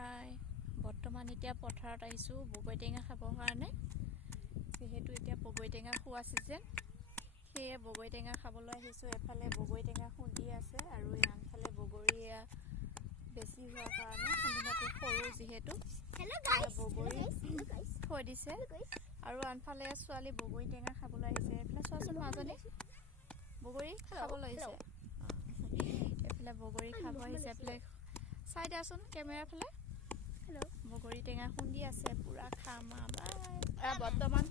হাই বৰ্তমান এতিয়া পথাৰত আহিছোঁ বগৰী টেঙা খাবৰ কাৰণে যিহেতু এতিয়া বগৰী টেঙা খোৱা ছিজন সেয়ে বগৰী টেঙা খাবলৈ আহিছোঁ এফালে বগৰী টেঙা খুন্দি আছে আৰু আনফালে বগৰী বেছি হোৱাৰ কাৰণে খুন্দিনাটো সৰু যিহেতু বগৰী থৈ দিছে আৰু আনফালে ছোৱালী বগৰী টেঙা খাবলৈ আহিছে এইফালে চোৱাচোন মাজনী বগৰী খাবলৈ আহিছে এইফালে বগৰী খাব আহিছে এইফালে চাই দিয়াচোন কেমেৰা ফালে বগৰী টেঙা খুন্দি আছে পুৰা খাম বৰ্তমান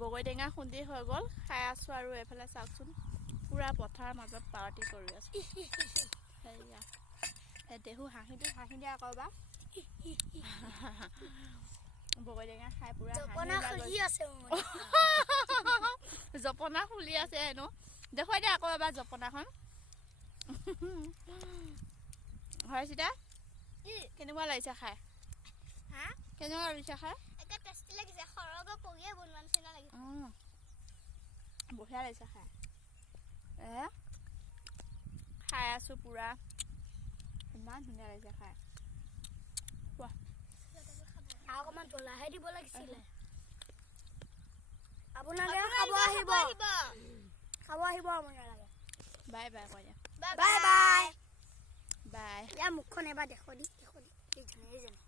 বগৰী টেঙা খুন্দি হৈ গ'ল খাই আছোঁ আৰু এইফালে চাওকচোন পুৰা পথাৰৰ মাজত পাৰ্টি কৰি আছোঁ সেয়া দেহু হাঁহি দিয়া আকৌ বা বগৰী টেঙা খাই পুৰা জপনা খুলি আছে হেনো দেখুৱাই দিয়া আকৌ এবাৰ জপনাখন হয় চিতা কেনেকুৱা লাগিছে খাই কেনেকুৱা লাগিছে খাই বঢ়িয়া লাগিছে খাই খাই আছোঁ পুৰা ইমান ধুনীয়া লাগিছে খাই অকমান জ্বলাহে দিব লাগিছিলে আপোনালোকে খাব আহিব আপোনালোকে বাই বাই কৈ দিয়া বাই বাই বাই মুখখন এবাৰ দেখো দি কি ধুনীয়া জানো